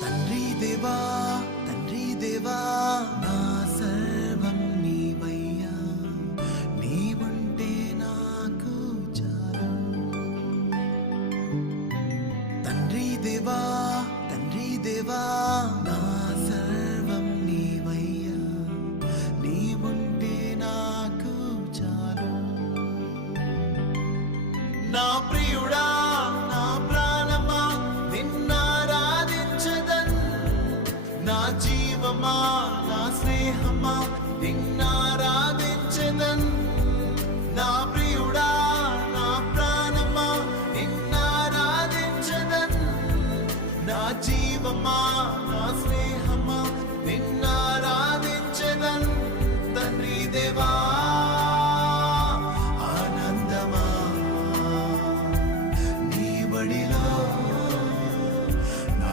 తండ్రి దేవా తండ్రి దేవా నా సర్వం నీవయ్యా, నీవుంటే నాకు చాలు. తండ్రి దేవా తండ్రి దేవా నా సర్వం నీవయ్యా, నీవుంటే నాకు చాలు. నా ప్రియుడా నా ప్రాణమా నిన్నారాధించదన్, నా జీవమా నా స్నేహమా నిన్నారాధించదన్. నా ప్రియుడా నా ప్రాణమా నిన్నారాధించదన్, నా జీవమా నా స్నేహమా నిన్నారాధించదన్. తండ్రి దేవా